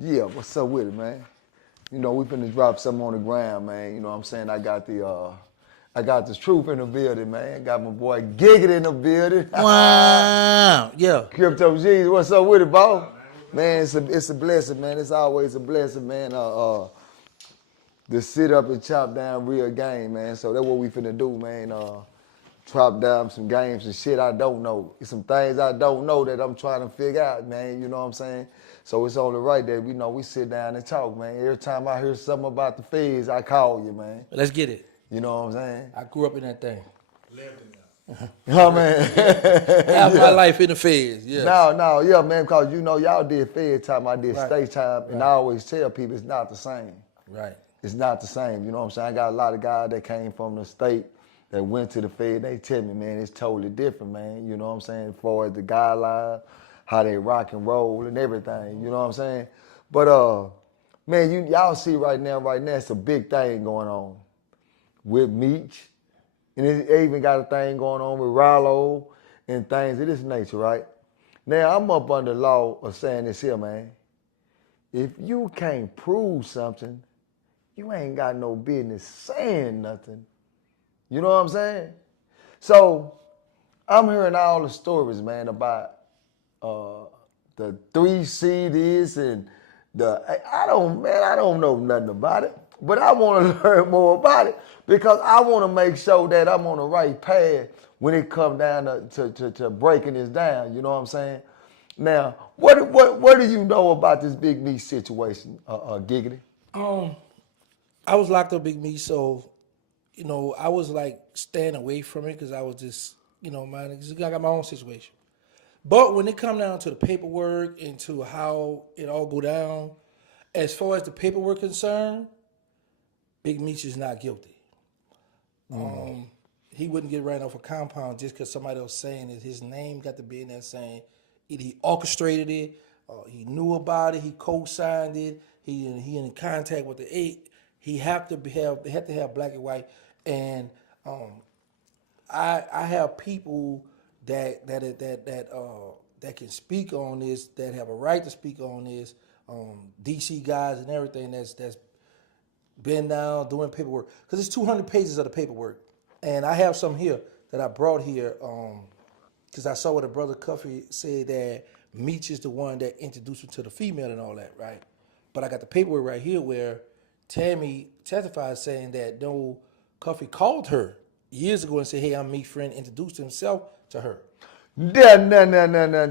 Yeah, what's up with it, man? You know, we finna drop something on the ground, man. You know what I'm saying? I got the truth in the building, man. Got my boy Giggity in the building. Wow. Yeah. Crypto G's, what's up with it, bro? Man, it's a blessing, man. It's always a blessing, man. To sit up and chop down real game, man. So that's what we finna do, man. Chop down some games and shit I don't know. Some things I don't know that I'm trying to figure out, man. You know what I'm saying? So it's only right that we sit down and talk, man. Every time I hear something about the feds, I call you, man. Let's get it. You know what I'm saying? I grew up in that thing. Oh, man. Half my life in the feds, yes. No, yeah, man, because you know y'all did fed time, I did Right. state time, and I always tell people it's not the same. Right. It's not the same, you know what I'm saying? I got a lot of guys that came from the state that went to the Fed. They tell me, man, it's totally different, man. You know what I'm saying? As far as the guidelines, how they rock and roll and everything, you know what I'm saying? But, man, y'all see right now, it's a big thing going on with Meech. And it even got a thing going on with Ralo and things of this nature, right? Now, I'm up under the law of saying this here, man. If you can't prove something, you ain't got no business saying nothing. You know what I'm saying? So I'm hearing all the stories, man, about the 3C this and I don't know nothing about it. But I want to learn more about it because I want to make sure that I'm on the right path when it comes down to breaking this down. You know what I'm saying? Now, what do you know about this Big Meech situation, Giggity? I was locked up Big Meech, so I was like staying away from it because I was just I got my own situation. But when it come down to the paperwork and to how it all go down, as far as the paperwork concerned, Big Meech is not guilty. He wouldn't get ran off a compound just because somebody else saying it. His name got to be in there saying either he orchestrated it, he knew about it, he co-signed it, he in contact with the eight. They have to have black and white, and I have people that can speak on this, that have a right to speak on this. DC guys and everything that's been down doing paperwork because it's 200 pages of the paperwork, and I have some here that I brought here because I saw what a brother Cuffy said that Meech is the one that introduced him to the female and all that, right? But I got the paperwork right here where Tammy testified saying that no, Cuffy called her years ago and said, "Hey, I'm Meech's friend," introduced himself to her. No.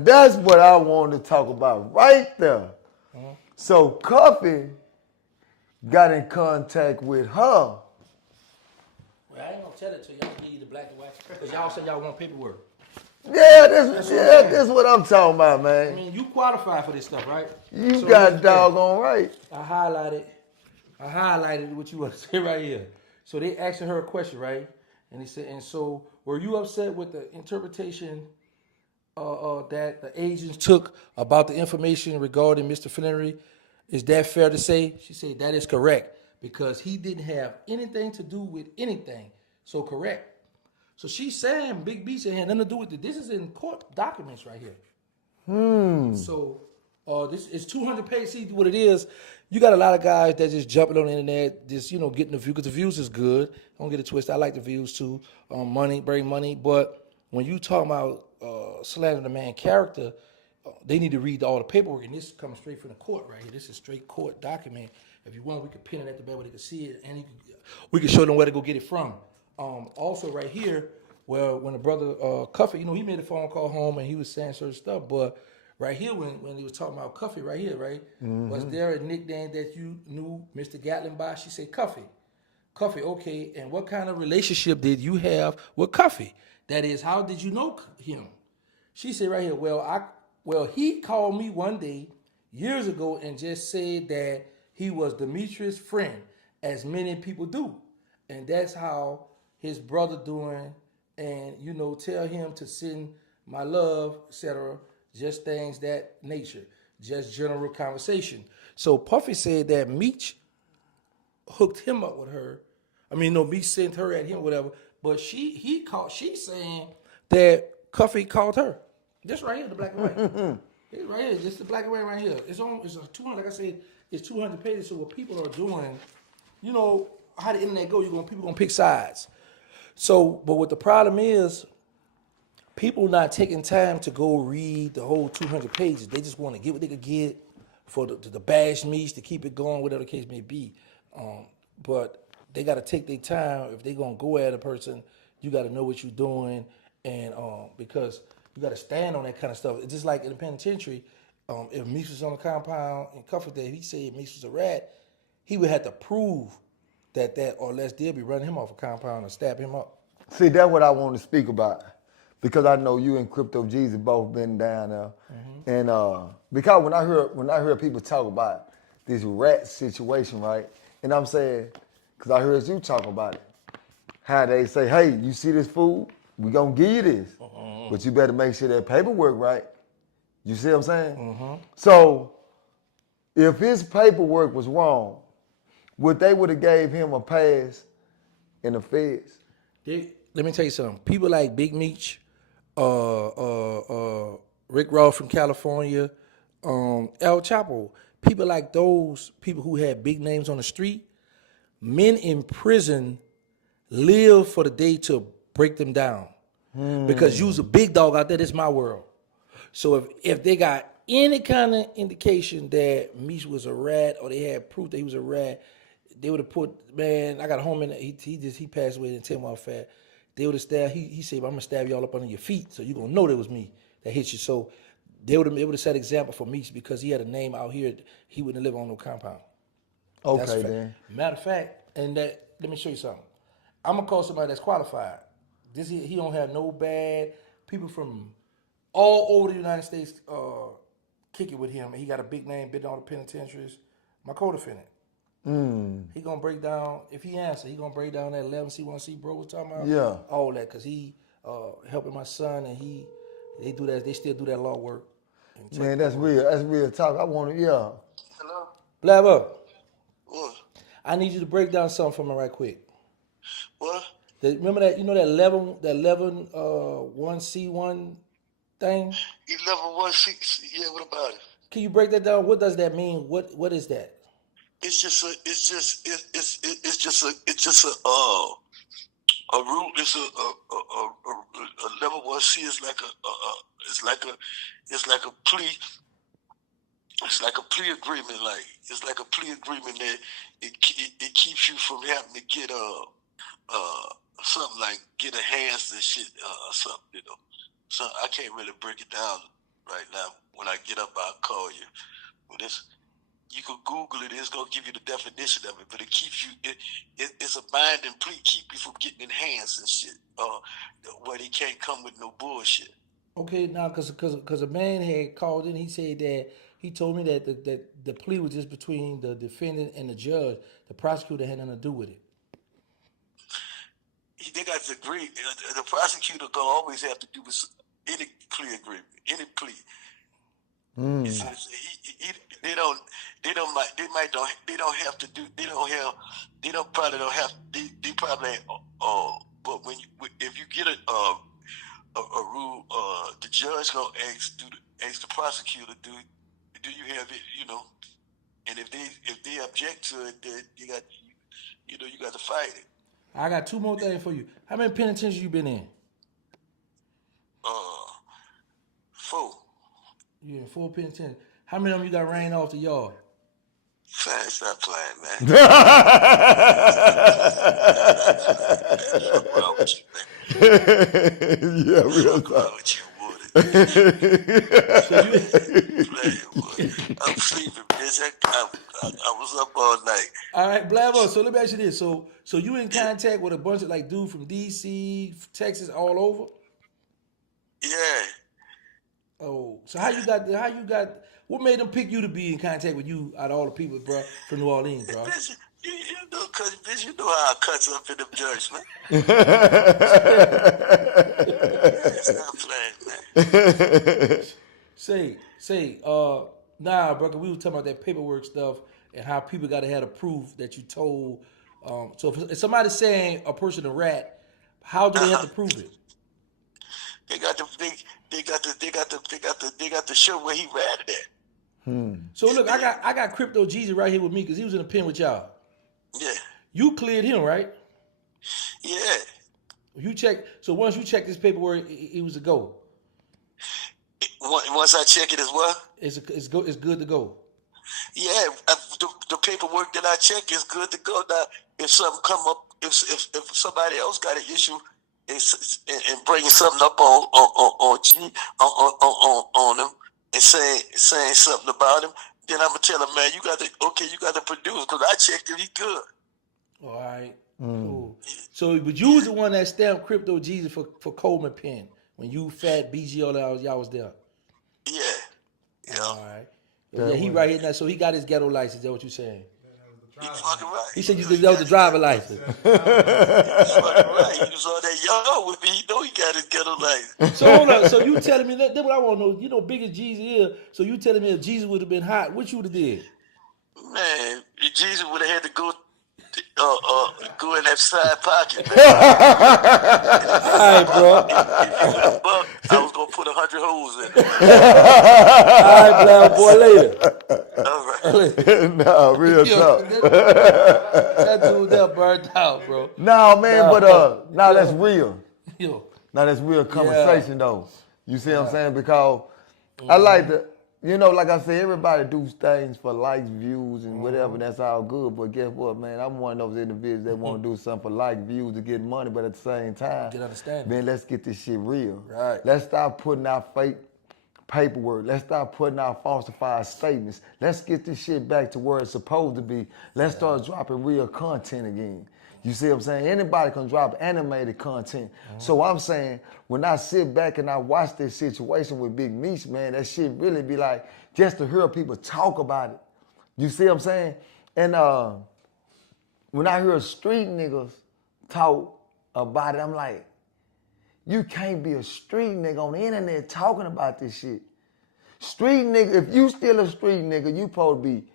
That's what I wanted to talk about right there. So Cuffy got in contact with her. Well, I ain't gonna tell it to you. I'm gonna give you the black and white because y'all said y'all want paperwork. Yeah, that's what I'm talking about, man. I mean, you qualify for this stuff, right? You got doggone right. I highlighted what you want to say right here. So they asking her a question, right? And he said, and so were you upset with the interpretation that the agents took about the information regarding Mr. Flannery? Is that fair to say? She said that is correct because he didn't have anything to do with anything. So correct. So she's saying Big Meech had nothing to do with it. This is in court documents right here. So this is 200 pages. See what it is. You got a lot of guys that just jumping on the internet, just getting the view because the views is good. Don't get it twisted. I like the views too. Money, bring money. But when you talk about slandering the man character, they need to read all the paperwork, and this is coming straight from the court right here. This is straight court document. If you want, we could pin it at the back where they can see it, and we can show them where to go get it from. Also, right here, well, when the brother Cuffy, he made a phone call home and he was saying certain stuff, but right here, when he was talking about Cuffy, right here, right, was there a nickname that you knew Mr. Gatlin by? She said Cuffy. Cuffy, okay, and what kind of relationship did you have with Cuffy? That is, how did you know him? She said right here, well, he called me one day years ago and just said that he was Demetrius' friend, as many people do. And that's how his brother doing, and, tell him to send my love, etc., just things that nature, just general conversation. So Puffy said that Meech hooked him up with her. Meech sent her at him, whatever. But she's saying that Cuffy called her. This right here, the black and white. It's right here, just the black and white right here. It's on. It's a 200. Like I said, it's 200 pages. So what people are doing, you know how the internet go. People gonna pick sides. So, but what the problem is, people not taking time to go read the whole 200 pages. They just want to get what they could get for the bash meets to keep it going, whatever the case may be. But they got to take their time. If they gonna go at a person, you got to know what you're doing, and because you got to stand on that kind of stuff. It's just like in the penitentiary. If Meech was on the compound in Comfort Day, he said Meech was a rat, he would have to prove that or less they'll be running him off a compound and stab him up. See, that's what I want to speak about. Because I know you and Crypto Jesus both been down there. And because when I heard people talk about this rat situation, right? And I'm saying, because I heard you talk about it, how they say, hey, you see this food? We gonna give you this. But you better make sure that paperwork right. You see what I'm saying? So if his paperwork was wrong, they would have gave him a pass in the feds? Let me tell you something. People like Big Meech, Rick Ross from California, El Chapo, people like those people who had big names on the street, men in prison live for the day to break them down. Because you's a big dog out there, this is my world. So if they got any kind of indication that Meech was a rat or they had proof that he was a rat, they would have put, man, I got a homie, he passed away in 10 months fat. They would have stabbed, he said, I'm going to stab y'all up under your feet, so you're going to know that was me that hit you. So they would have able to set example for Meech because he had a name out here, he wouldn't live on no compound. Okay, then. Matter of fact, let me show you something. I'm going to call somebody that's qualified. He don't have no bad people from all over the United States kick it with him. And he got a big name, been in all the penitentiaries. My co-defendant. He gonna break down, if he answer, he gonna break down that 11C1C bro was talking about. Yeah. All that, cause he helping my son and they still do that law work. Man, that's real talk. I want to, yeah. Hello? Blabber, What? I need you to break down something for me right quick. What? Remember that, that 11 1C1 thing? 1116. Yeah, what about it? Can you break that down? What does that mean? What is that? It's just a rule. It's a level 1C is like it's like a plea. It's like a plea agreement. It's like a plea agreement that it keeps you from having to get something like get enhanced and shit or something, So I can't really break it down right now. When I get up, I'll call you. But you can Google it. It's gonna give you the definition of it. But it keeps you. It's a binding plea, keep you from getting enhanced and shit. Where they can't come with no bullshit. Okay, now because a man had called in, he said that he told me that the plea was just between the defendant and the judge. The prosecutor had nothing to do with it. They got to agree. The prosecutor gonna always have to do with any plea agreement, any plea. It's just, they don't have to do. They probably. But if you get a rule, the judge gonna ask the prosecutor, do you have it? And if they object to it, then you got to fight it. I got two more things for you. How many penitentiaries you been in? 4. You in 4 penitentiaries. How many of them you got ran off the yard? Man, stop playing, man. What's wrong with you, man? Yeah, real What's wrong talk. with you, Woody? I'm sleeping, bitch. I was up all night. All right, Blabber. So let me ask you this. So you in contact with a bunch of like dudes from DC, Texas, all over? Yeah. Oh, so how you got? What made them pick you to be in contact with you out of all the people, bro, from New Orleans, bro? Bitch, bitch, you know how I cuts up in them joints, man. Stop playing, man. Say, nah, bro, 'cause we was talking about that paperwork stuff and how people got to have a proof that you told. So if somebody's saying a person a rat, how do they have to prove it? They got they got the show where he ran it at. So look, I got Crypto Jeezy right here with me because he was in the pen with y'all. Yeah, You cleared him, right? yeah. You check. So once you check this paperwork, it was a go. Once I check it as well. It's good to go. Yeah, the paperwork that I check is good to go. Now, if something come up, if somebody else got an issue and bringing something up on him and saying something about him, then I'm gonna tell him, man, you got to produce because I checked it, he good. All right, cool. So, but you was the one that stamped Crypto Jeezy for Coleman Pen when you Fat BG y'all was there. Yeah. All right. Yeah, he right here now. So he got his ghetto license. Is that what you saying? You fucking right. He said that was the driver license. You fucking right. He was on that yard with me. He know he got his ghetto license. So hold up. So you telling me that's what I want to know. You know, big as Jeezy is. So you telling me if Jeezy would have been hot, what you would have did? Man, Jesus would have had to go in that side pocket, man. All right, bro. If he would have bucked, I was gonna put 100 holes in it. All right, black boy, later. All right. No, real talk. That dude there burnt out, bro. No, man, but now that's real. Yo. Now that's real conversation though. You see what I'm saying? Because I like to, you know, like I said, everybody do things for likes, views, and whatever. That's all good. But guess what, man? I'm one of those individuals that want to do something for like, views, to get money. But at the same time, Get understanding. man, let's get this shit real. Right. Let's stop putting out fake paperwork. Let's stop putting out falsified statements. Let's get this shit back to where it's supposed to be. Let's start dropping real content again. You see what I'm saying? Anybody can drop animated content. So I'm saying, when I sit back and I watch this situation with Big Meech, man, that shit really be like, just to hear people talk about it. You see what I'm saying? And when I hear street niggas talk about it, I'm like, you can't be a street nigga on the internet talking about this shit. Street nigga, if you still a street nigga, you supposed to be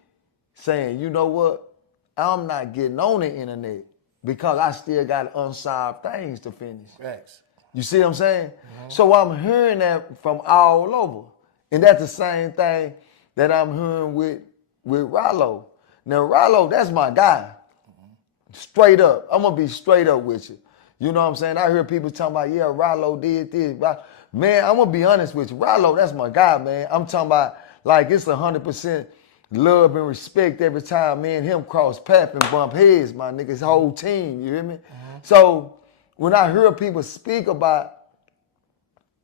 saying, you know what? I'm not getting on the internet because I still got unsolved things to finish. Facts. You see what I'm saying? So I'm hearing that from all over. And that's the same thing that I'm hearing with Ralo. Now, Ralo, that's my guy. Straight up. I'm going to be straight up with you. You know what I'm saying? I hear people talking about, yeah, Ralo did this. Man, I'm going to be honest with you. Ralo, that's my guy, man. I'm talking about, like, it's 100% love and respect every time me and him cross paths and bump heads, my nigga. His whole team, you hear me? So when I hear people speak about,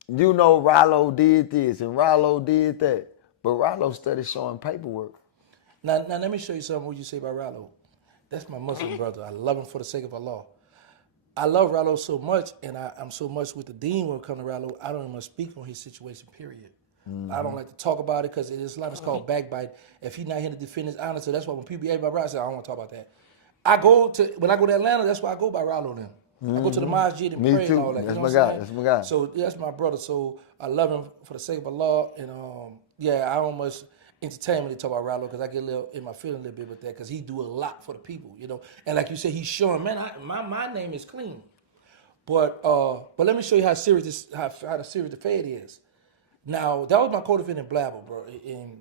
you know, Ralo did this and Ralo did that, but Ralo started showing paperwork. Now let me show you something what you say about Ralo. That's my Muslim brother. I love him for the sake of Allah. I love Ralo so much, and I'm so much with the deen when it comes to Ralo, I don't even speak on his situation, period. I don't like to talk about it because in Islam it's called backbite. If he's not here to defend his honor, so that's why when people be about Ralo, I say, I don't want to talk about that. When I go to Atlanta, that's why I go by Ralo then. I go to the masjid and pray and all that. That's you know my what guy. I'm saying? That's my guy. So that's my brother. So I love him for the sake of Allah. And I don't much entertainment to talk about Ralo because I get a little in my feeling a little bit with that because he do a lot for the people, you know. And like you said, he's showing, man, my name is clean. But let me show you how serious the Fed is. Now, that was my co-defendant Blabber, bro. And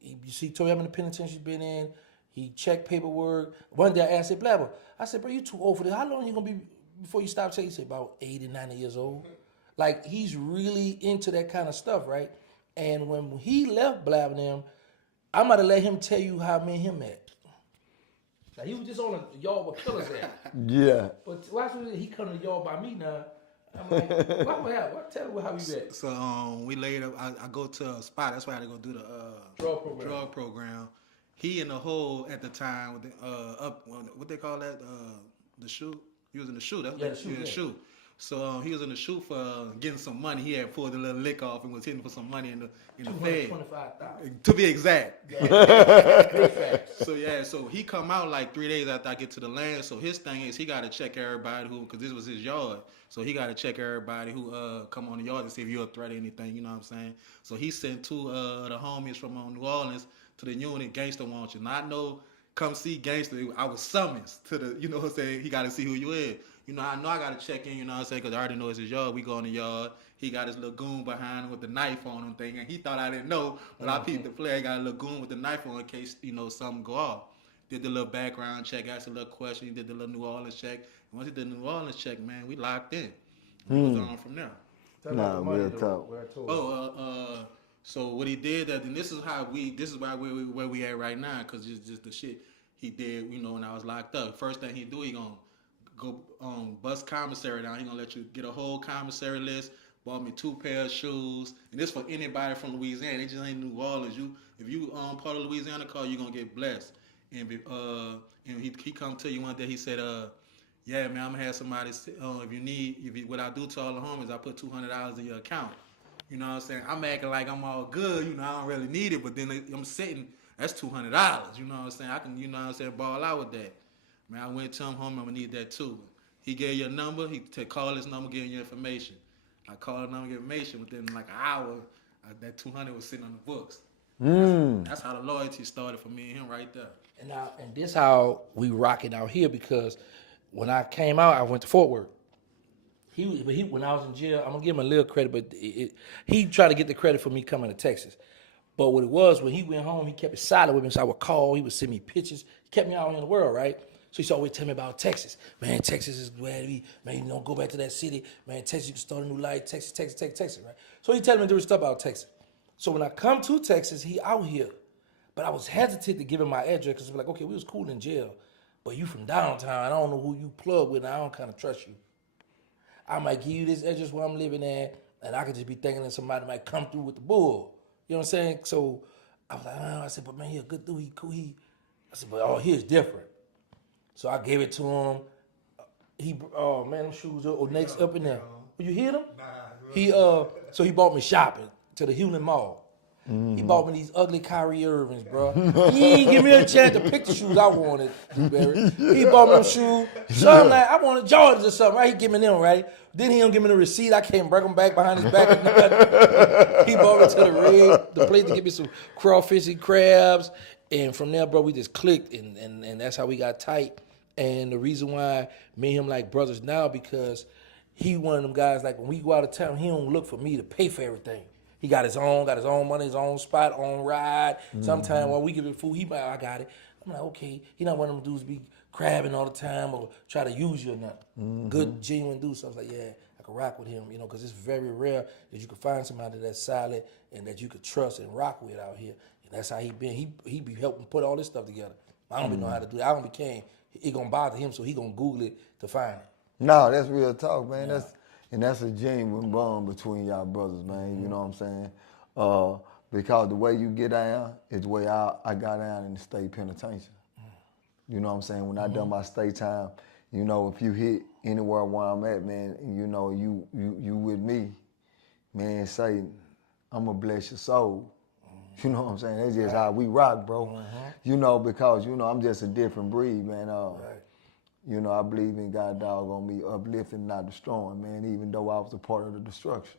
you see, told me how many penitentiaries he's been in. He checked paperwork. One day I asked him, Blabber, I said, bro, you too old for this. How long you going to be before you stop checking? He said, about 80, 90 years old. Like, he's really into that kind of stuff, right? And when he left Blabber them, I'm about to let him tell you how me and him met. Now, he was just on a yard with pillars at. Yeah. But why should he come to the yard by me now? I'm like, tell me how we met. So we laid up. I go to a spot. That's why I had to go do the drug program. He in the hole at the time with the what they call that the shoe. He was in the shoe. That's the shoe. So he was in the shoe for getting some money. He had pulled a little lick off and was hitting for some money in the Fed. $25,000 to be exact. Yeah. So he come out like 3 days after I get to the land. So his thing is he got to check everybody because this was his yard. So he got to check everybody who come on the yard to see if you're a threat or anything. You know what I'm saying? So he sent two the homies from New Orleans to the unit. Gangster wants you. Now I know. Come see Gangster. I was summoned to the. You know what I'm saying? He got to see who you is. You know I got to check in. You know what I'm saying? Because I already know it's his yard. We go in the yard. he got his little goon behind him with the knife on him thing, and he thought I didn't know, but I peeped the play. He got a little goon with the knife on in case something go off. Did the little background check, asked a little question. He did the little New Orleans check. And once he did the New Orleans check, man, we locked in. It was on from there. Tell me about the money, real though, talk. where I told you. So what he did, and this is why where we at right now, because it's just the shit he did, when I was locked up. First thing he do, he gonna go bust commissary down. He gonna let you get a whole commissary list. Bought me 2 pairs of shoes, and this for anybody from Louisiana. It just ain't New Orleans. If you part of Louisiana, call you gonna get blessed. And he come to you one day. He said, yeah, man, I'm gonna have somebody. What I do to all the homies, I put $200 in your account. You know what I'm saying? I'm acting like I'm all good. I don't really need it, but then I'm sitting. That's $200. You know what I'm saying? I can, ball out with that. Man, I went to him, homie, I'm gonna need that too. He gave you a number. He call his number, give you information. I called the number, give information. Within like an hour, that 200 was sitting on the books. That's how the loyalty started for me and him right there. And this how we rock it out here, because when I came out, I went to Fort Worth. When I was in jail, I'm gonna give him a little credit, but he tried to get the credit for me coming to Texas. But what it was, when he went home, he kept it silent with me. So I would call, he would send me pictures. He kept me out in the world, right? So he used to always tell me about Texas. Man, Texas is glad to be. Man, don't go back to that city. Man, Texas, you can start a new life. Texas, right? So he telling me different stuff about Texas. So when I come to Texas, he out here. But I was hesitant to give him my address because like, okay, we was cool in jail, but you from downtown. I don't know who you plug with, and I don't kind of trust you. I might give you this address where I'm living at, and I could just be thinking that somebody might come through with the bull. You know what I'm saying? So I was like, oh, I said, but man, he a good dude. He cool. I said, but he is different. So I gave it to him. Man, them shoes are next up in there. You hear them? So he bought me shopping to the Hewlett Mall. He bought me these ugly Kyrie Irvings, bro. He ain't give me a chance to pick the shoes I wanted, Dewberry. He bought me them shoes. So I'm like, I wanted Jordans or something, right? He give me them, right? Then he don't give me the receipt. I can't break them back behind his back. He bought me to the place to give me some crawfish and crabs. And from there, bro, we just clicked, and that's how we got tight. And the reason why me and him like brothers now, because he one of them guys, like when we go out of town, he don't look for me to pay for everything. He got his own money, his own spot, own ride. Sometimes while we give him food, I got it. I'm like, okay, he not one of them dudes be crabbing all the time or try to use you or nothing. Good, genuine dude. So I was like, yeah, I can rock with him, because it's very rare that you can find somebody that's solid and that you could trust and rock with out here. And that's how he been. He be helping put all this stuff together. I don't even know how to do that. I don't be caring. It gonna bother him, so he gonna Google it to find it. No, that's real talk, man. Yeah. That's a genuine bond between y'all brothers, man. You know what I'm saying? Because the way you get down is the way I got down in the state penitentiary. You know what I'm saying? When I done my state time, if you hit anywhere where I'm at, man, you with me, man, say, I'm gonna bless your soul. You know what I'm saying? That's just how we rock, bro. Because, I'm just a different breed, man. I believe in God doggone me uplifting, not destroying, man, even though I was a part of the destruction.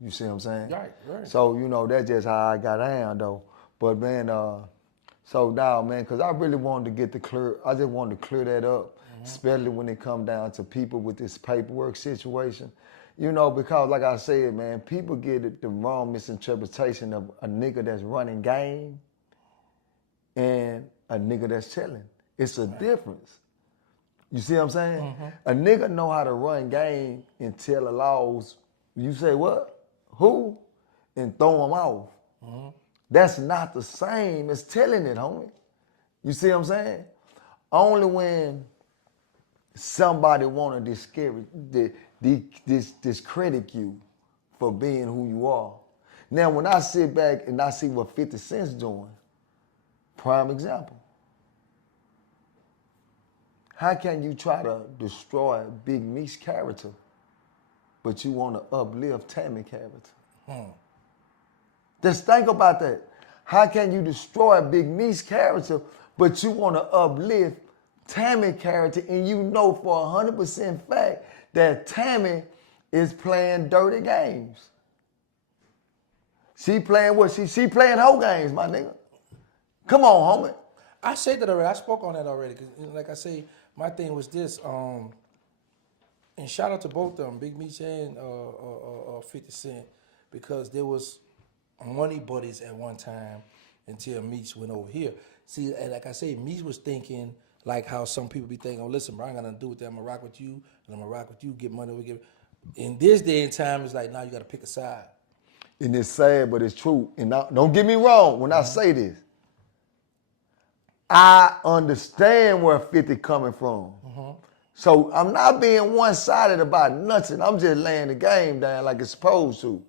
You see what I'm saying? Right. So, that's just how I got down, though. But, man, so now, man, because I really wanted to I just wanted to clear that up, especially when it come down to people with this paperwork situation. Because like I said, man, people get the wrong misinterpretation of a nigga that's running game and a nigga that's chilling. It's a difference. You see what I'm saying? A nigga know how to run game and tell the laws. You say what? Who? And throw them off. That's not the same as telling it, homie. You see what I'm saying? Only when somebody want to discredit you for being who you are. Now, when I sit back and I see what 50 Cent's doing, prime example. How can you try to destroy Big Meech's character, but you want to uplift Tammy's character? Just think about that. How can you destroy Big Meech's character, but you want to uplift Tammy's character, and you know for 100% fact that Tammy is playing dirty games? She playing what? She playing hoe games, my nigga. Come on, homie. I said that already. I spoke on that already. Because, like I say, my thing was this. And shout out to both of them, Big Meech and 50 Cent, because there was money buddies at one time until Meech went over here. See, and like I say, Meech was thinking like how some people be thinking, oh, listen, bro, I ain't got nothing to do with that. I'm going to rock with you, and I'm going to rock with you, get money, we get. In this day and time, it's like, now you got to pick a side. And it's sad, but it's true. And now, don't get me wrong when I say this. I understand where 50 coming from. So I'm not being one-sided about nothing. I'm just laying the game down like it's supposed to.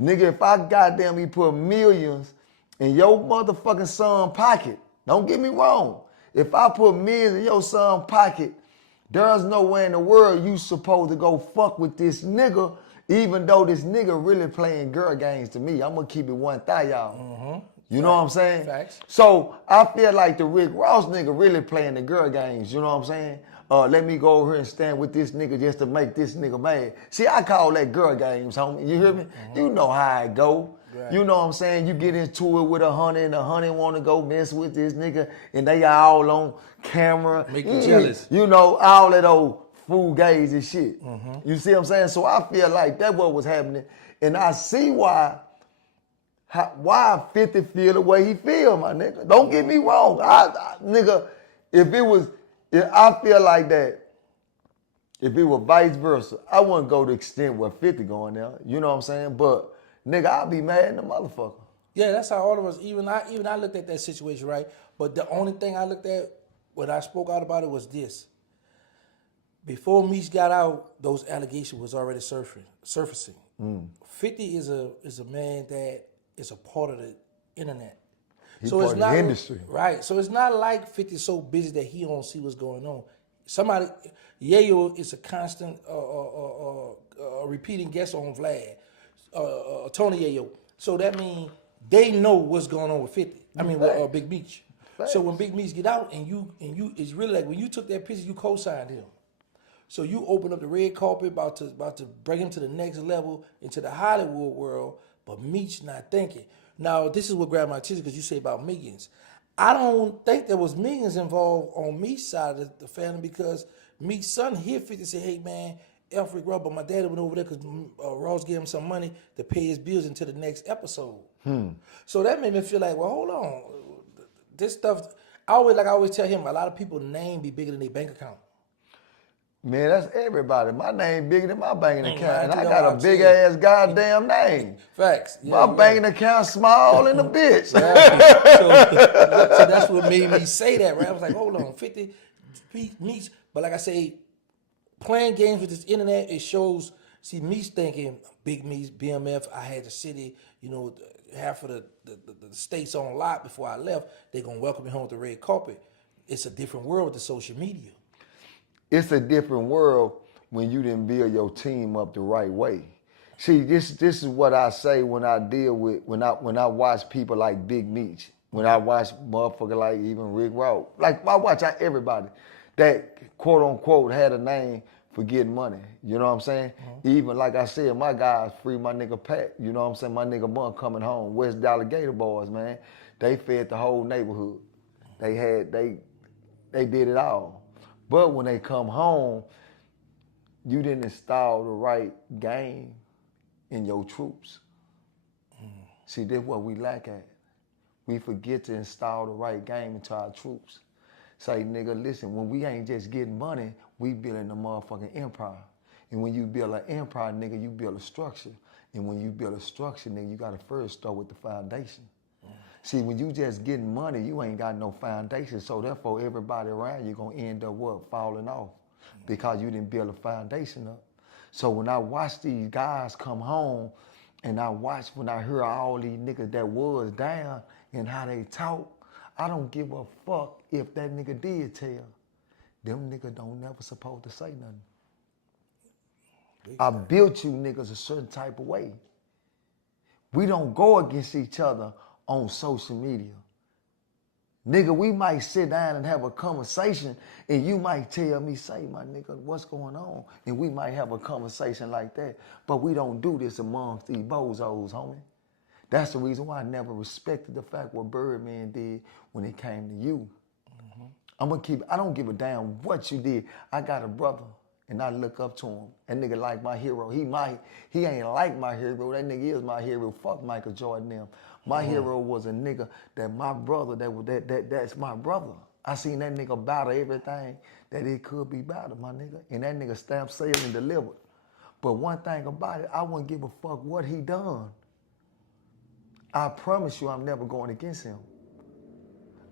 Nigga, if I goddamn me put millions in your motherfucking son pocket, don't get me wrong. If I put millions in your son pocket, there's no way in the world you supposed to go fuck with this nigga, even though this nigga really playing girl games to me. I'm gonna keep it 1,000, y'all. You know what I'm saying? Facts. So I feel like the Rick Ross nigga really playing the girl games. You know what I'm saying? Let me go over here and stand with this nigga just to make this nigga mad. See, I call that girl games, homie. You hear me? You know how it go. Right. You know what I'm saying? You get into it with a honey, and the honey want to go mess with this nigga, and they all on camera. Make you jealous. You know, all that old fool gays and shit. You see what I'm saying? So I feel like that's what was happening, and I see why 50 feel the way he feel, my nigga. Don't get me wrong. Nigga, I feel like that if it were vice versa, I wouldn't go to the extent where 50 going there. You know what I'm saying? But, nigga, I'd be mad in the motherfucker. Yeah, that's how all of us, even I looked at that situation, right? But the only thing I looked at when I spoke out about it was this. Before Meech got out, those allegations was already surfacing. 50 is a man that is a part of the internet. He's so part it's of not the industry. Right. So it's not like 50 so busy that he don't see what's going on. Somebody, Yayo is a constant repeating guest on Vlad, Tony Yayo. So that means they know what's going on with 50. I mean, with Big Meech. So when Big Meech get out and you, it's really like when you took that picture, you co-signed him. So you open up the red carpet, about to bring him to the next level into the Hollywood world, but Meech not thinking. Now, this is what grabbed my attention because you say about millions. I don't think there was millions involved on Meech's side of the family because Meech's son hit 50 and said, hey, man, F. Rick Ross, but my daddy went over there because Ross gave him some money to pay his bills into the next episode. So that made me feel like, well, hold on. This stuff, I always tell him, a lot of people's name be bigger than their bank account. Man, that's everybody. My name bigger than my banking account. And I I got a big-ass goddamn name. Facts. My banking account small in the bitch. So that's what made me say that, right? I was like, hold on, 50 Meech. But like I say, playing games with this internet, it shows, see, Meech thinking, Big Meech, BMF, I had the city, half of the states on lock before I left. They're going to welcome me home with the red carpet. It's a different world with the social media. It's a different world when you didn't build your team up the right way. See, this is what I say when I deal with, when I watch people like Big Meech, when I watch motherfucker like even Rick Ross. Like, I watch everybody that, quote unquote, had a name for getting money. You know what I'm saying? Even, like I said, my guys free my nigga Pat. You know what I'm saying? My nigga Bun coming home. West Dallas Gator boys, man. They fed the whole neighborhood. They did it all. But when they come home, you didn't install the right game in your troops. See, that's what we lack at. We forget to install the right game into our troops. Say, nigga, listen, when we ain't just getting money, we building a motherfucking empire. And when you build an empire, nigga, you build a structure. And when you build a structure, nigga, you gotta first start with the foundation. See, when you just getting money, you ain't got no foundation. So therefore, everybody around you gonna end up what? Falling off because you didn't build a foundation up. So when I watch these guys come home and when I hear all these niggas that was down and how they talk, I don't give a fuck if that nigga did tell. Them niggas don't never supposed to say nothing. I built you niggas a certain type of way. We don't go against each other on social media. Nigga, we might sit down and have a conversation and you might tell me, say, my nigga, what's going on? And we might have a conversation like that. But we don't do this amongst these bozos, homie. That's the reason why I never respected the fact what Birdman did when it came to you. I don't give a damn what you did. I got a brother and I look up to him. That nigga like my hero. He ain't like my hero. That nigga is my hero. Fuck Michael Jordan them. My hero was a nigga that my brother, that's my brother. I seen that nigga battle everything that it could be battled, my nigga. And that nigga stamped, sealed, and delivered. But one thing about it, I wouldn't give a fuck what he done. I promise you I'm never going against him.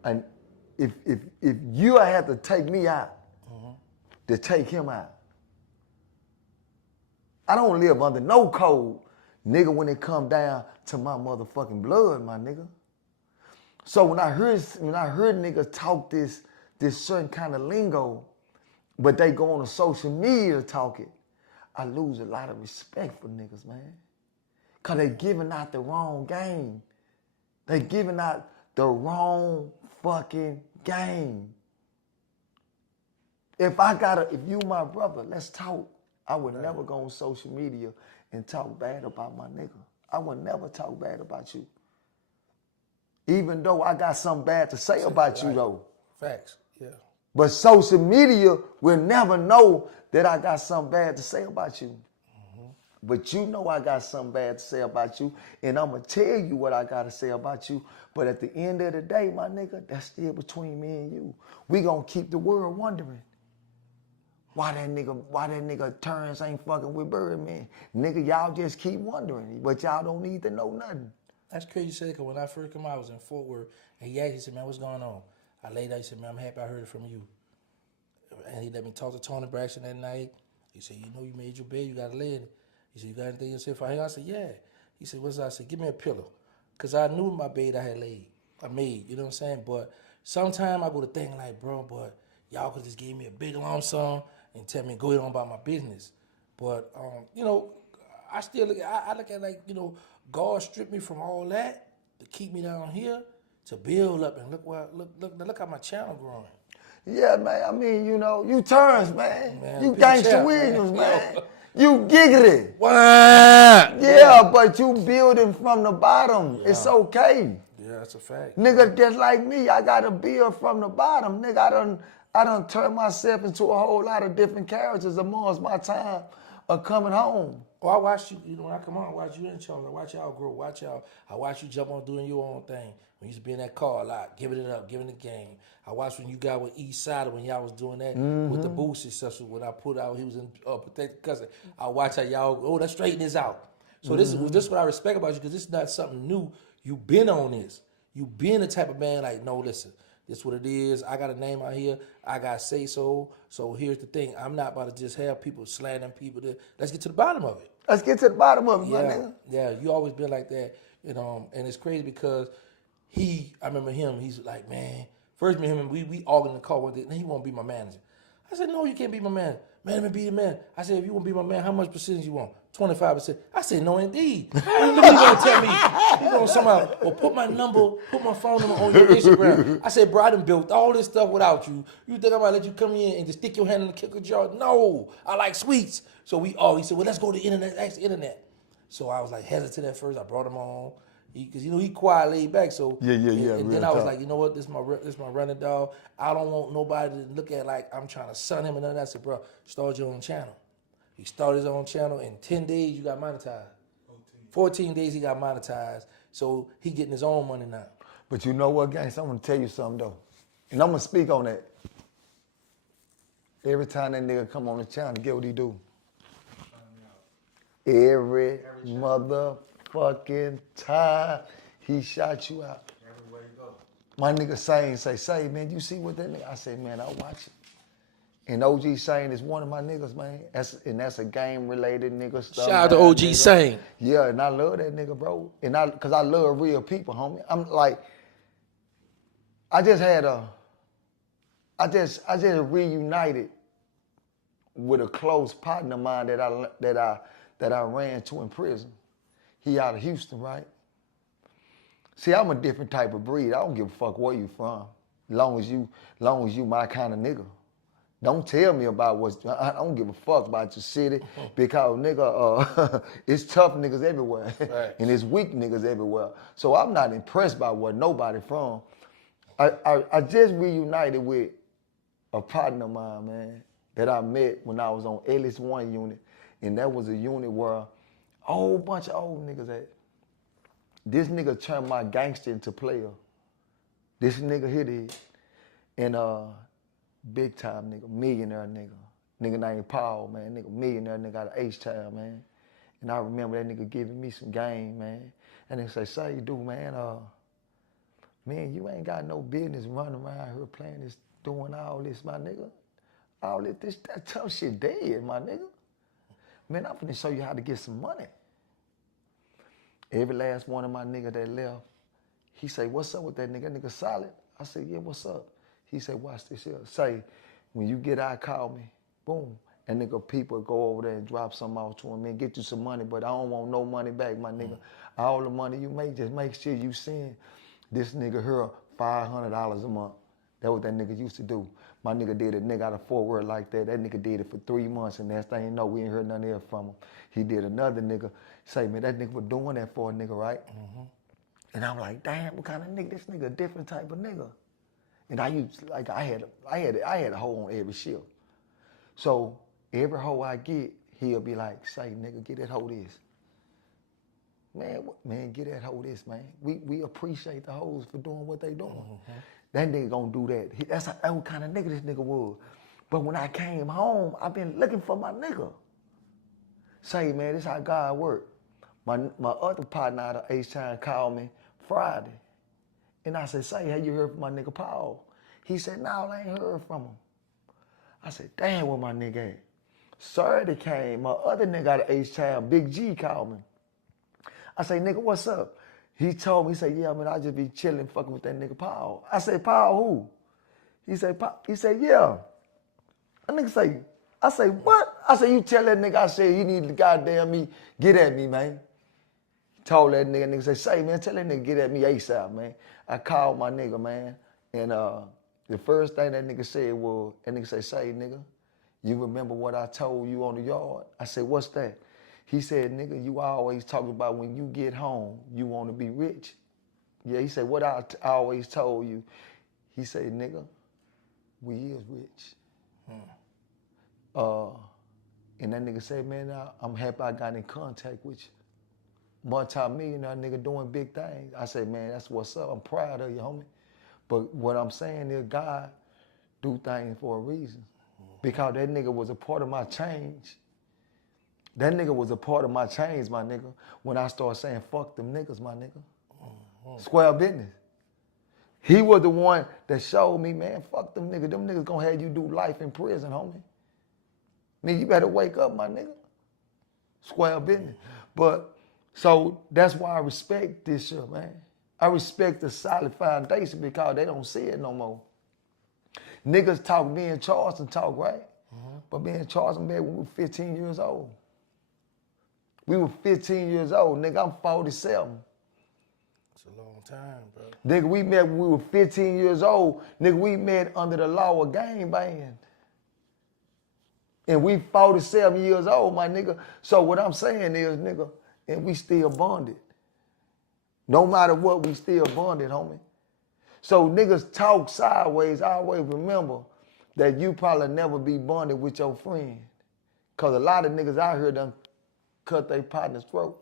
And if you had to take me out to take him out, I don't live under no code, nigga, when it come down to my motherfucking blood, my nigga. So when I heard niggas talk this certain kind of lingo, but they go on the social media talk it, I lose a lot of respect for niggas, man. Cause they giving out the wrong game. They giving out the wrong fucking game. If you my brother, let's talk. I would never go on social media and talk bad about my nigga. I would never talk bad about you. Even though I got something bad to say about you though. Facts, yeah. But social media will never know that I got something bad to say about you. But you know I got something bad to say about you, and I'm going to tell you what I got to say about you. But at the end of the day, my nigga, that's still between me and you. We going to keep the world wondering why that nigga Terrence ain't fucking with Birdman. Nigga, y'all just keep wondering, but y'all don't need to know nothing. That's crazy you said, because when I first came out, I was in Fort Worth, and he asked, he said, man, what's going on? I laid out, he said, man, I'm happy I heard it from you. And he let me talk to Tony Braxton that night. He said, you know you made your bed, you got to lay in it. He said, you got anything to say for him? I said, yeah. He said, what's that? I said, give me a pillow. Because I knew my bed I had made, you know what I'm saying? But sometimes I go to think like, bro, but y'all could just give me a big lump sum and tell me go ahead on about my business. But, you know, I still look at like, you know, God stripped me from all that to keep me down here to build up. And look how my channel growing. Yeah, man. I mean, you know, you Terrence, man. You Gangster champ, Williams, man. You giggity. What? Yeah, but you building from the bottom. Yeah. It's okay. Yeah, that's a fact. Nigga, just like me, I gotta build from the bottom. Nigga, I done turned myself into a whole lot of different characters amongst my time of coming home. Oh, I watch you, you know, when I come on, I watch you and Charles. I watch y'all grow. I watch you jump on doing your own thing. When you used to be in that car a lot, giving it up, giving the game. I watched when you got with East Side when y'all was doing that with the boost and stuff. So when I put out, he was in Protected Cousin. I watch how y'all, let's straighten this out. So this is what I respect about you, because this is not something new. You been on this. You been the type of man like, no, listen, this is what it is. I got a name out here. I got to say so. So here's the thing. I'm not about to just have people slandering people. Let's get to the bottom of it. Let's get to the bottom of it, my nigga. Yeah, you always been like that. You know, and it's crazy because I remember him, he's like, man, first me and him, we all in the car one day, and he want to be my manager. I said, no, you can't be my man. Man, let me be the man. I said, if you want to be my man, how much percentage you want? 25%. I said, no, indeed. Look at you gonna tell me, you know, somehow, well, put my phone number on your Instagram. I said, bro, I done built all this stuff without you. You think I'm gonna let you come in and just stick your hand in the kicker jar? No, I like sweets. So he said, well, let's go to the internet, ask the internet. So I was like hesitant at first. I brought him on. Because, you know, he quiet, laid back. So yeah. And then I was like, you know what? This is my running dog. I don't want nobody to look at like I'm trying to son him and none of that. I said, bro, start your own channel. He started his own channel. In 10 days, you got monetized. 14 days, he got monetized. So he getting his own money now. But you know what, Gangster? I'm going to tell you something, though. And I'm going to speak on that. Every time that nigga come on the channel, get what he do? Every motherfucking time he shot you out. Everywhere you go. My nigga say, man, you see what that nigga? I say, man, I watch it. And OG Sane is one of my niggas, man. That's a game-related nigga stuff. Shout out to OG Sane. Yeah, and I love that nigga, bro. And cause I love real people, homie. I'm like, I just reunited with a close partner of mine that I ran to in prison. He out of Houston, right? See, I'm a different type of breed. I don't give a fuck where you from, long as you my kind of nigga. Don't tell me about I don't give a fuck about your city, because nigga, it's tough niggas everywhere, right. And it's weak niggas everywhere. So I'm not impressed by where nobody from. I just reunited with a partner of mine, man. that I met when I was on Ellis 1 unit, and that was a unit where a whole bunch of old niggas at. This nigga turned my gangster into player. This nigga hit it, and big time nigga, millionaire nigga. Nigga named Paul, man. Nigga millionaire nigga out of H-Town, man. And I remember that nigga giving me some game, man. And they say, dude, man, man, you ain't got no business running around here playing this, doing all this, my nigga. All this, that tough shit dead, my nigga. Man, I'm finna show you how to get some money. Every last one of my niggas that left, he say, what's up with that nigga? That nigga solid? I said, yeah, what's up? He said, watch this here. Say, when you get out, call me. Boom. And nigga, people go over there and drop something off to him, man, get you some money, but I don't want no money back, my nigga. All the money you make, just make sure you send this nigga here $500 a month. That what that nigga used to do. My nigga did a nigga out of Fort Worth like that. That nigga did it for 3 months, and next thing you know, we ain't heard nothing else from him. He did another nigga say, man, that nigga was doing that for a nigga, right? And I'm like, damn, what kind of nigga? This nigga a different type of nigga. And I used, like, I had a hoe on every shift. So every hoe I get, he'll be like, say, nigga, get that hoe this. Man, get that hoe this, man. We appreciate the hoes for doing what they doing. That nigga gonna do that. That's what kind of nigga this nigga was. But when I came home, I've been looking for my nigga. Say, man, this how God work. My other partner out of H-Town called me Friday. And I said, say, have you heard from my nigga Paul? He said, no, I ain't heard from him. I said, damn, where my nigga at? Saturday came, my other nigga out of H-Town, Big G, called me. I say, nigga, what's up? He told me, he said, yeah, man, I just be chilling, fucking with that nigga Paul. I said, Paul who? He said, yeah. That nigga say, I say, what? I said, you tell that nigga, I said, you need to goddamn me, get at me, man. Told that nigga say, man, tell that nigga get at me ASAP, man. I called my nigga, man. And the first thing that nigga said was, that nigga say, nigga, you remember what I told you on the yard? I said, what's that? He said, nigga, you always talk about when you get home, you want to be rich. Yeah, he said, what I always told you. He said, nigga, we is rich. And that nigga said, man, I'm happy I got in contact with you. Multi-millionaire nigga doing big things. I said, man, that's what's up. I'm proud of you, homie. But what I'm saying is God do things for a reason. Because that nigga was a part of my change. That nigga was a part of my change, my nigga, when I started saying, fuck them niggas, my nigga. Square business. He was the one that showed me, man, fuck them niggas. Them niggas gonna have you do life in prison, homie. Nigga, you better wake up, my nigga. Square business. But, so that's why I respect this shit, man. I respect the solid foundation because they don't see it no more. Niggas talk, me and Charleston talk, right? But me and Charleston met when we were 15 years old. We were 15 years old, nigga, I'm 47. It's a long time, bro. Nigga, we met when we were 15 years old. Nigga, we met under the law of gang band. And we 47 years old, my nigga. So what I'm saying is, nigga, and we still bonded. No matter what, we still bonded, homie. So niggas talk sideways. I always remember that you probably never be bonded with your friend. Cause a lot of niggas out here done cut their partner's throat.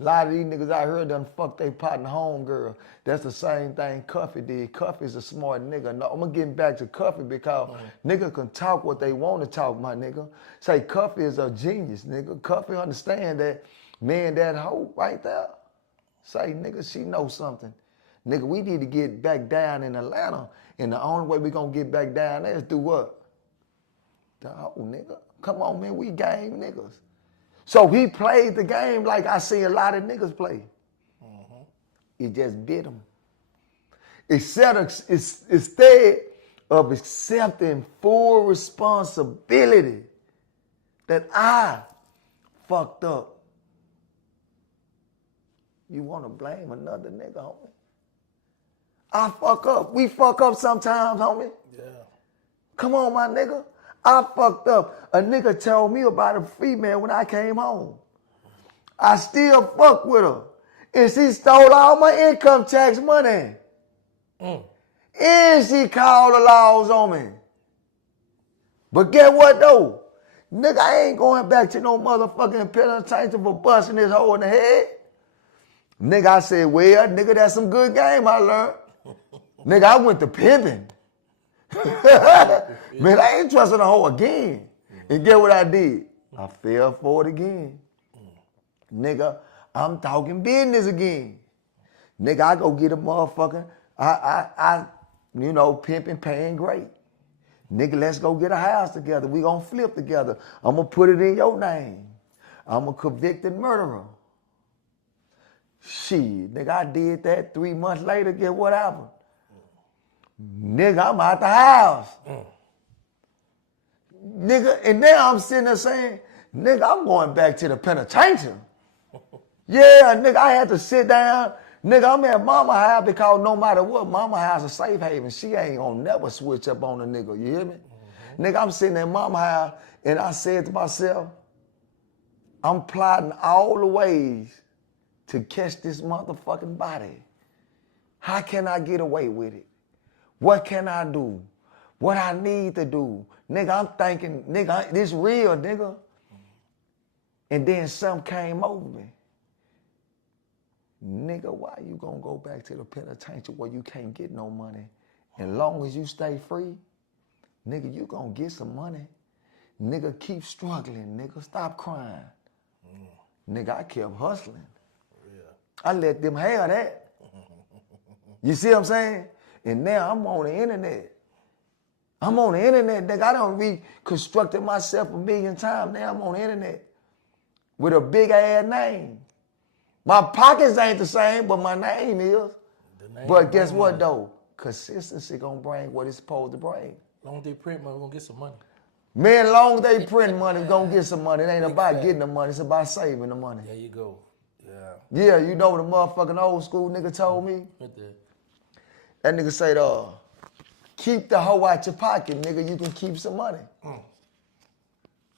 A lot of these niggas out here done fuck their partner homegirl. That's the same thing Cuffy did. Cuffy's a smart nigga. No, I'm gonna get back to Cuffy because niggas can talk what they want to talk, my nigga. Say Cuffy is a genius, nigga. Cuffy understand that, man, that hoe right there. Say, nigga, she knows something. Nigga, we need to get back down in Atlanta. And the only way we gonna get back down there is through what? The hoe, nigga. Come on, man, we game niggas. So he played the game like I see a lot of niggas play. It just bit him. Instead of accepting full responsibility that I fucked up, you want to blame another nigga, homie? I fuck up. We fuck up sometimes, homie. Yeah. Come on, my nigga. I fucked up. A nigga told me about a female when I came home. I still fuck with her. And she stole all my income tax money. And she called the laws on me. But get what though? Nigga, I ain't going back to no motherfucking penitentiary for busting this hole in the head. Nigga, I said, well, nigga, that's some good game I learned. Nigga, I went to pimping. Man, I ain't trusting a hoe again. And get what I did? I fell for it again. Nigga, I'm talking business again. Nigga, I go get a motherfucker. Pimping, paying great. Nigga, let's go get a house together. We gonna flip together. I'm gonna put it in your name. I'm a convicted murderer. Shit, nigga, I did that 3 months later. Get what happened? Nigga, I'm out the house. Nigga, and now I'm sitting there saying, nigga, I'm going back to the penitentiary. Yeah, nigga, I had to sit down. Nigga, I'm at mama house because no matter what, mama house is a safe haven. She ain't gonna never switch up on a nigga, you hear me? Nigga, I'm sitting at mama house and I said to myself, I'm plotting all the ways to catch this motherfucking body. How can I get away with it? What can I do? What I need to do? Nigga, I'm thinking, nigga, this real, nigga. And then something came over me. Nigga, why you gonna go back to the penitentiary where you can't get no money? And long as you stay free, nigga, you gonna get some money. Nigga, keep struggling, nigga. Stop crying. Nigga, I kept hustling. Yeah. I let them have that. You see what I'm saying? And now I'm on the internet. I'm on the internet, nigga. I done reconstructed myself 1,000,000 times. Now I'm on the internet with a big ass name. My pockets ain't the same, but my name is. But guess what though? Consistency gonna bring what it's supposed to bring. Long as they print money, we're gonna get some money. Man, long as they print money, gonna get some money. It ain't about getting the money, it's about saving the money. There you go. Yeah. Yeah, you know what the motherfucking old school nigga told me? What the? That nigga said, keep the hoe out your pocket, nigga, you can keep some money.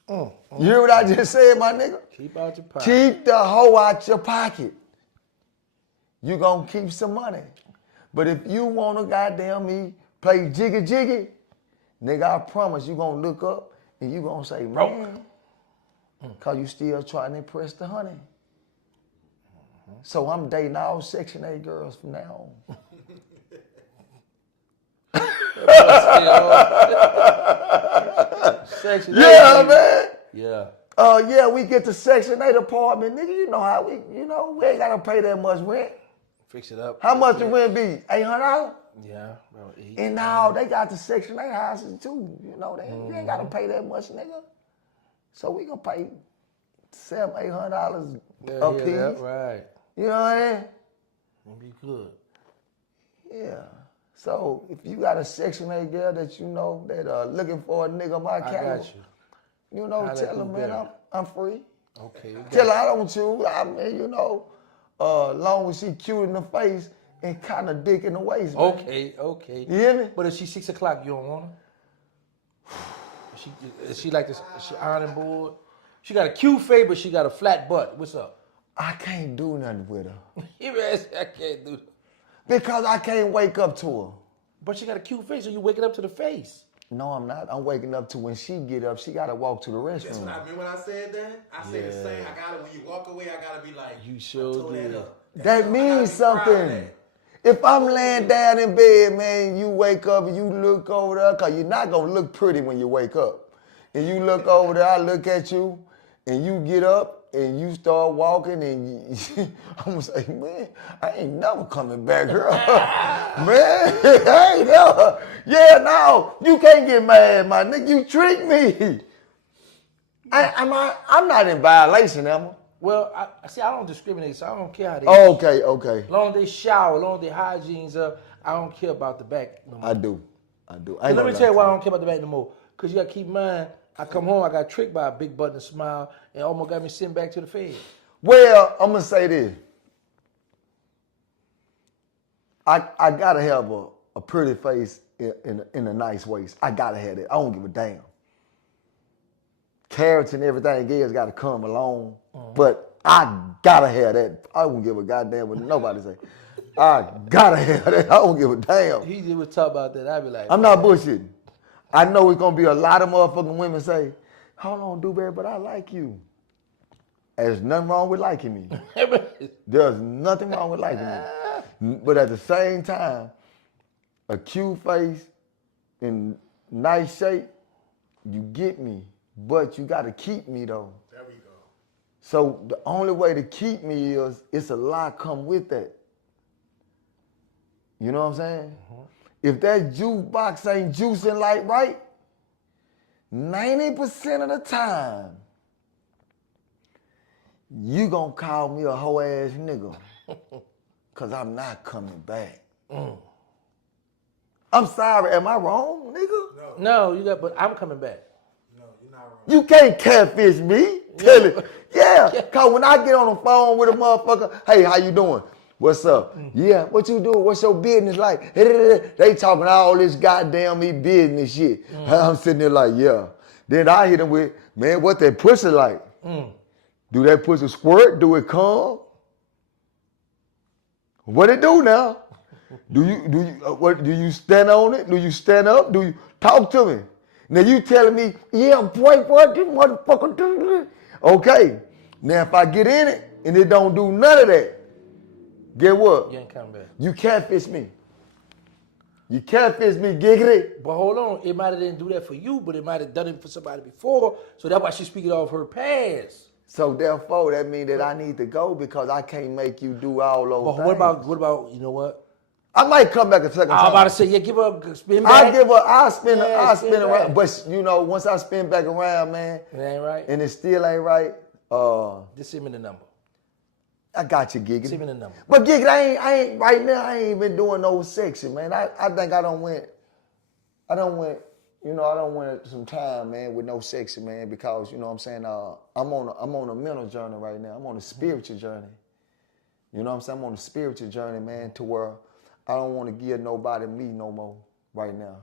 You hear what I just said, my nigga? Keep out your pocket. Keep the hoe out your pocket. You gonna keep some money. But if you wanna goddamn me play jiggy jiggy, nigga, I promise you gonna look up and you gonna say, man, cause you still trying to impress the honey. So I'm dating all Section 8 girls from now on. Section 8, Yeah, man. Yeah. Yeah, we get the Section 8 apartment, nigga. You know how we ain't gotta pay that much rent. Fix it up. How much the rent be? $800? Yeah, bro. 8. And now they got the Section 8 houses too. You know, you ain't gotta pay that much, nigga. So we gonna pay $700-800 a piece. Yeah, right. You know what I mean? It'll be good. Yeah. So if you got a Section 8 girl that you know that looking for a nigga my caliber, I got you. you know, I'll tell let her, you man, better. I'm free. Okay. Tell her I don't choose. I mean, you know, long as she cute in the face and kind of dick in the waist, man. Okay. You hear me? But if she's 6 o'clock, you don't want her? Is she like this? Is she ironing board? She got a cute face, but she got a flat butt. What's up? I can't do nothing with her. I can't do that. Because I can't wake up to her. But she got a cute face, so you waking up to the face. No, I'm not. I'm waking up to when she get up, she got to walk to the That's restroom. what I mean when I said that. I said the same. I gotta, when you walk away, I gotta be like, You sure did. That means something. If I'm laying down in bed, man, you wake up and you look over there, because you're not going to look pretty when you wake up. And you look over there, I look at you, and you get up, and you start walking, and I'm going to say, man, I ain't never coming back here. Man, I ain't never. Yeah, no, you can't get mad, my nigga. You tricked me. I'm not in violation, am I? Well, I don't discriminate, so I don't care how they. Okay. As long as they shower, as long as their hygiene's up, I don't care about the back no more. I do. Let me tell you why I don't care about the back no more. Because you got to keep in mind, I come home, I got tricked by a big button smile and almost got me sent back to the Fed. Well, I'm going to say this. I got to have a pretty face in a nice waist. I got to have that. I don't give a damn. Carrots and everything else got to come along. But I got to have that. I don't give a goddamn what nobody say. I got to have that. I don't give a damn. He just was talking about that. I'd be like, I'm not bullshitting. I know it's gonna be a lot of motherfucking women say, hold on, Dewberry, but I like you. There's nothing wrong with liking me. There's nothing wrong with liking me. But at the same time, a cute face in nice shape, you get me. But you gotta keep me though. There we go. So the only way to keep me is it's a lot come with that. You know what I'm saying? If that jukebox ain't juicing like right, 90% of the time, you gonna call me a hoe ass nigga. Cause I'm not coming back. I'm sorry, am I wrong, nigga? No, you got, but I'm coming back. No, you're not wrong. You can't catfish me. Tell it. Yeah, cause when I get on the phone with a motherfucker, hey, how you doing? What's up? Yeah, what you doing? What's your business like? They talking all this goddamn me business shit. I'm sitting there like, yeah. Then I hit them with, man, what that pussy like? Do that pussy squirt? Do it come? What it do now? Do you stand on it? Do you stand up? Do you talk to me? Now you telling me, yeah, boy, this motherfucker. Okay. Now if I get in it and it don't do none of that, get what? You ain't coming back. You catfish me. You catfish me, giggity. But hold on, it might have didn't do that for you, but it might have done it for somebody before. So that's why she's speaking off her past. So therefore, that means that I need to go because I can't make you do all those But things. what about, you know what? I might come back a second time. I'm about to say, yeah, give her, spin back. I'll spin spin around. back. But you know, once I spin back around, man, It ain't right. and it still ain't right, Just send me the number. I got you, Giggity. Send me the number. But Giggity, I ain't right now, I ain't been doing no sexy, man. I think I don't went some time, man, with no sexy, man, because, you know what I'm saying, I'm on a mental journey right now. I'm on a spiritual journey. You know what I'm saying? I'm on a spiritual journey, man, to where I don't want to give nobody me no more right now.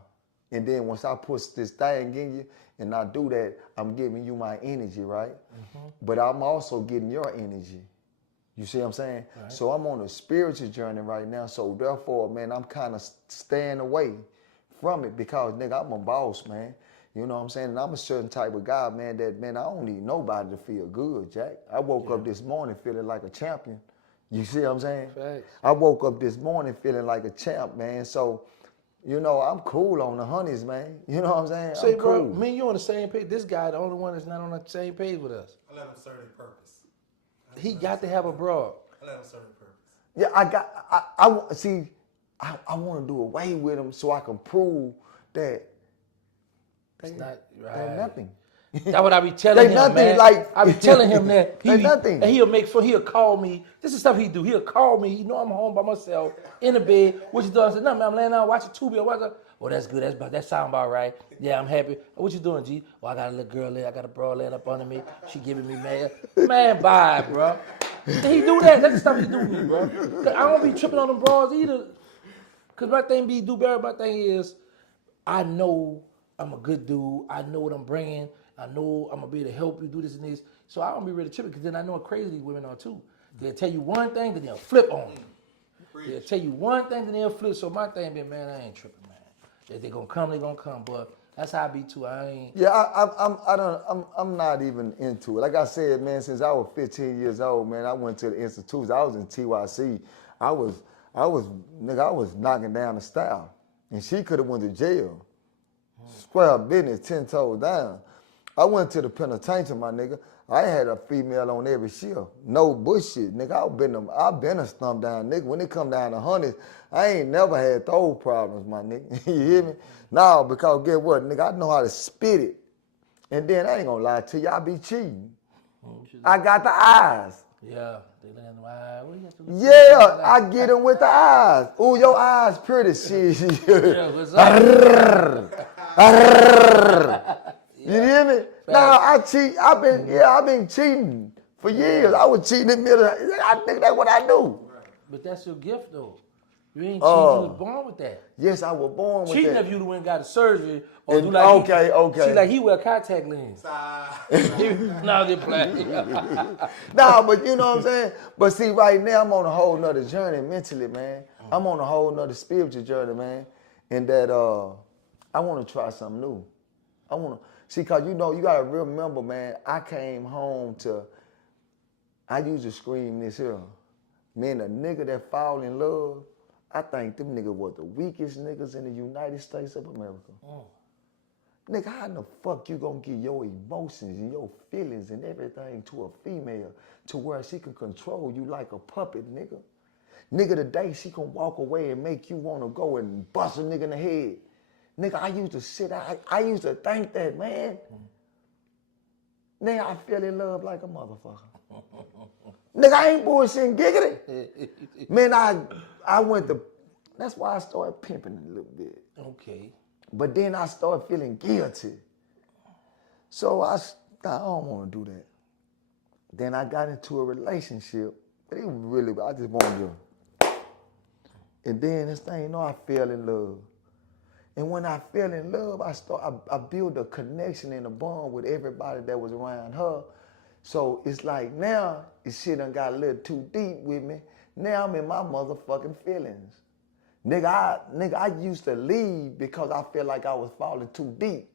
And then once I push this thing in you and I do that, I'm giving you my energy, right? But I'm also getting your energy. You see what I'm saying? Right. So I'm on a spiritual journey right now. So therefore, man, I'm kind of staying away from it because, nigga, I'm a boss, man. You know what I'm saying? And I'm a certain type of guy, man, that, man, I don't need nobody to feel good, Jack. I woke up this morning feeling like a champion. You see what I'm saying? Facts. I woke up this morning feeling like a champ, man. So, you know, I'm cool on the honeys, man. You know what I'm saying? Say, I'm bro, cool. me and you on the same page. This guy, the only one that's not on the same page with us. I let him serve their purpose. He got to have a broad. I let him serve their purpose. Yeah, I want to do away with them so I can prove that It's not they're right. nothing. That's what I be telling They him, nothing, man. like- I be telling him that. They nothing. And he'll make fun. He'll call me. This is stuff he do. He'll call me. You know I'm home by myself in the bed. What you doing? I said, nothing, man. I'm laying down watching Tubi or whatever. Oh, that's good. That sound about right. Yeah, I'm happy. What you doing, G? Well, I got a little girl there. I got a broad laying up under me. She giving me man. Man, bye, bro. He do that. That's the stuff he do to me, bro. I don't be tripping on them broads either. Cause my thing be Dewberry. My thing is, I know I'm a good dude. I know what I'm bringing. I know I'm gonna be able to help you do this and this. So I don't be really tripping. Cause then I know how crazy these women are too. They'll tell you one thing, then they'll flip on you. They'll tell you one thing, then they'll flip. So my thing be, man, I ain't tripping, man. If they gonna come, they gonna come. But that's how I be too. I ain't. Yeah, I'm not even into it. Like I said, man, since I was 15 years old, man, I went to the institutes. I was in TYC. I was knocking down the style, and she could have went to jail. Square business, 10 toes down. I went to the penitentiary, my nigga. I had a female on every shift. No bullshit, nigga. I've been a stump down, nigga. When it come down to hundreds, I ain't never had those problems, my nigga. You hear me? No, because guess what, nigga? I know how to spit it. And then I ain't gonna lie to you, I be cheating. I got the eyes. Yeah. They letting them eye. What you have to look Yeah, I get them with the eyes. Ooh, your eyes pretty, shit. Yeah, what's up? You hear me? Nah, I cheat. I've been cheating for years. I was cheating in the middle. I think that's what I do. But that's your gift, though. You ain't cheating. You was born with that. Yes, I was born with Cheating that. if you went and got a surgery or And- do like okay. See, like he wear contact lens. No, they play. Nah, but you know what I'm saying? But see, right now I'm on a whole nother journey mentally, man. I'm on a whole nother spiritual journey, man. And that I want to try something new. I want to see, cause you know you gotta remember, man. I came home to. I used to scream this here, man. A nigga that fall in love, I think them niggas was the weakest niggas in the United States of America. Nigga, how the fuck you gonna give your emotions and your feelings and everything to a female to where she can control you like a puppet, nigga? Nigga, today she can walk away and make you wanna go and bust a nigga in the head. Nigga, I used to I used to think that, man. Now I fell in love like a motherfucker. Nigga, I ain't bullshitting, giggity. Man, I went to, that's why I started pimping a little bit. Okay. But then I started feeling guilty. So I don't want to do that. Then I got into a relationship. But it really, I just wanted to. And then this thing, you know, I fell in love. And when I fell in love, I built a connection and a bond with everybody that was around her. So it's like now, this shit done got a little too deep with me. Now I'm in my motherfucking feelings. Nigga, I used to leave because I felt like I was falling too deep.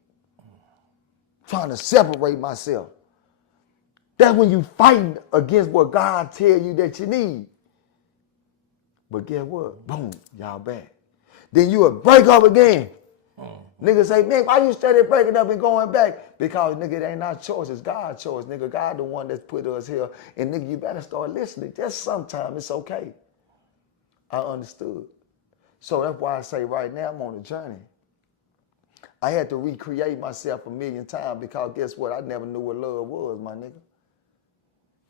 Trying to separate myself. That's when you fighting against what God tell you that you need. But guess what? Boom, y'all back. Then you would break up again. Nigga say, man, why you steady breaking up and going back? Because, nigga, it ain't our choice, it's God's choice. Nigga, God the one that's put us here. And, nigga, you better start listening. Just sometime it's okay. I understood. So that's why I say right now I'm on a journey. I had to recreate myself a million times because guess what? I never knew what love was, my nigga.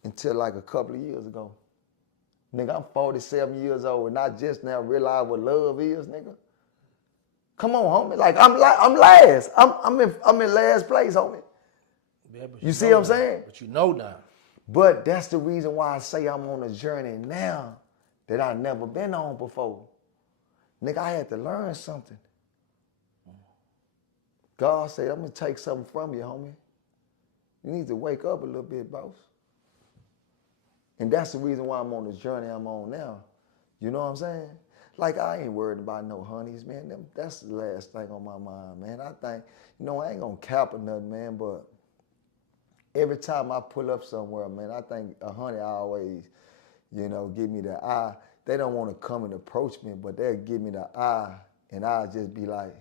Until like a couple of years ago. Nigga, I'm 47 years old and I just now realize what love is, nigga. Come on, homie. Like I'm last. I'm in last place, homie. Yeah, you see what I'm now. saying? But you know now. But that's the reason why I say I'm on a journey now that I've never been on before. Nigga, I had to learn something. God said, I'm gonna take something from you, homie. You need to wake up a little bit, boss. And that's the reason why I'm on the journey I'm on now. You know what I'm saying? Like, I ain't worried about no honeys, man. That's the last thing on my mind, man. I think, you know, I ain't gonna cap or nothing, man, but every time I pull up somewhere, man, I think a honey always, you know, give me the eye. They don't want to come and approach me, but they'll give me the eye, and I'll just be like,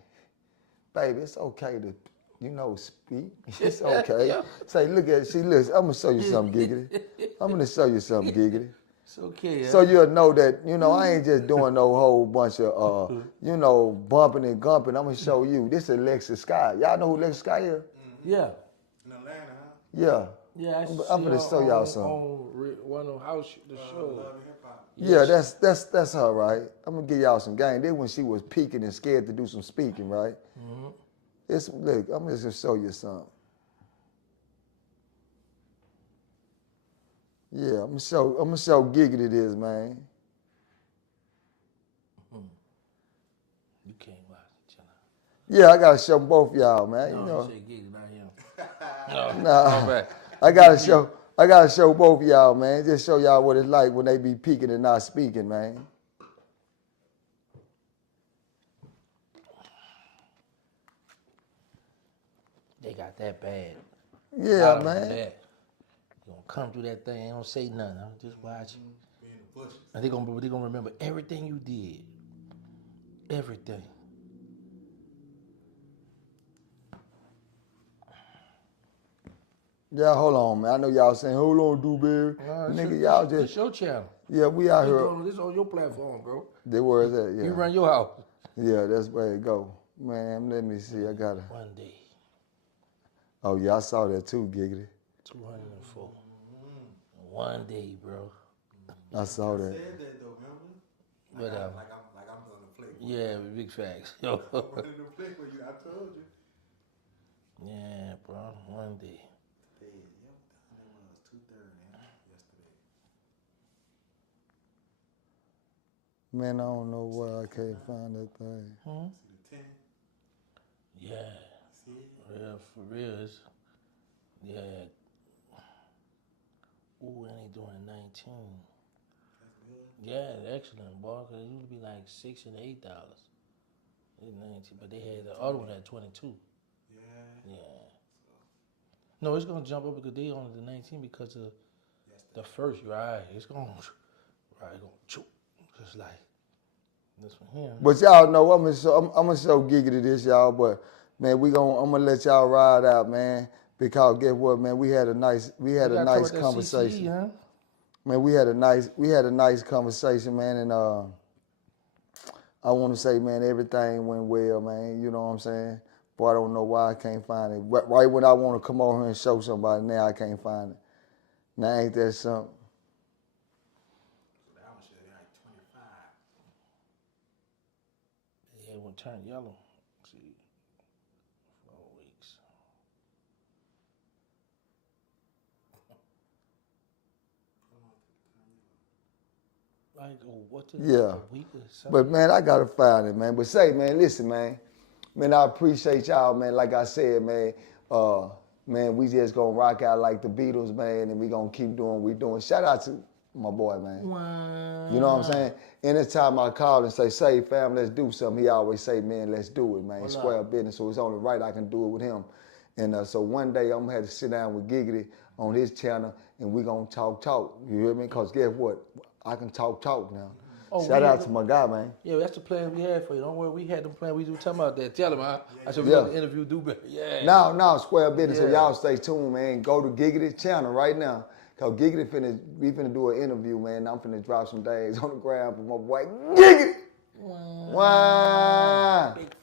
baby, it's okay to, you know, speak. It's okay. Yeah. Say, look at it. See, listen, I'm going to show you something, giggity. I'm going to show you something, giggity. It's okay. So you'll know that, you know, I ain't just doing no whole bunch of, you know, bumping and gumping. I'm going to show you. This is Alexis Sky. Y'all know who Alexis Sky is? Yeah. In Atlanta, huh? Yeah. Yeah, I'm going to show y'all something. On one of the shows. Love and Hip Hop. Yeah, that's her, right? I'm gonna give y'all some game. This when she was peeking and scared to do some speaking, right? Mm-hmm. Look, I'm just gonna show you something. Yeah, I'm gonna show Giggity this, man. You can't watch it, chill out. Yeah, I gotta show both y'all, man. No, you know. you say gig, not him. Nah, I gotta show both y'all, man. Just show y'all what it's like when they be peeking and not speaking, man. They got that bad. Yeah, man. You gonna come through that thing, ain't gonna say nothing. I'm just watching. Be in the bushes. And they gonna remember everything you did. Everything. Yeah, hold on, man. I know y'all saying, hold on, Dewberry. Nigga, y'all just. It's your channel. Yeah, we out here. This is on your platform, bro. Where is that? Yeah. You run your house. Yeah, that's where it go. Man, let me see. I gotta. One day. Oh yeah, I saw that too, Giggity. 204. One day, bro. I saw that. Said that though, remember? Whatever. Like I'm doing the flick. Yeah, big facts. Yo. I'm running the flick for you. I told you. Yeah, bro. One day. Hey, yep. That was 2:30 yesterday. Man, I don't know why I can't find that thing. See the 10? Yeah. See it? Real, for real. Yeah. Ooh, and they doing 19. That's good. Yeah, excellent, boy. Cause it used to be like $6 and $8. He's 19, but they had the other one at 22. Yeah. Yeah. No, it's gonna jump up because they only the 19 because of the first right. It's gonna choke. Just like this one here. But y'all know I'm gonna show Giggity this, y'all. But man, I'm gonna let y'all ride out, man. Because guess what, man? We had a nice conversation. CCE, huh? Man, we had a nice conversation, man, and I want to say, man, everything went well, man. You know what I'm saying? Boy, I don't know why I can't find it. Right when I want to come over here and show somebody, now I can't find it. Now ain't that something? So that one should be like 25. Yeah, it will turn yellow. See, 4 weeks. Like, what's it? Yeah. A week or something? But man, I gotta find it, man. But say, man, listen, man. Man, I appreciate y'all, man. Like I said, man, man, we just gonna rock out like the Beatles, man, and we gonna keep doing what we doing. Shout out to my boy, man. Wow. You know what I'm saying? Anytime I call and say, fam, let's do something, he always say, man, let's do it, man. Square business, so it's only right I can do it with him. And so one day I'm gonna have to sit down with Giggity on his channel, and we gonna talk. You hear me? Because guess what? I can talk now. Oh, Shout out to my guy, man. Yeah, that's the plan we had for you. Don't worry, we had them plan. We were talking about that. Tell him, I said we Yeah. going to interview Dewberry. Yeah. Now, square business. So Yeah. y'all stay tuned, man. Go to Giggity's channel right now. Cause Giggity we finna do an interview, man. I'm finna drop some days on the ground for my boy Giggity. Wow. Wow. Big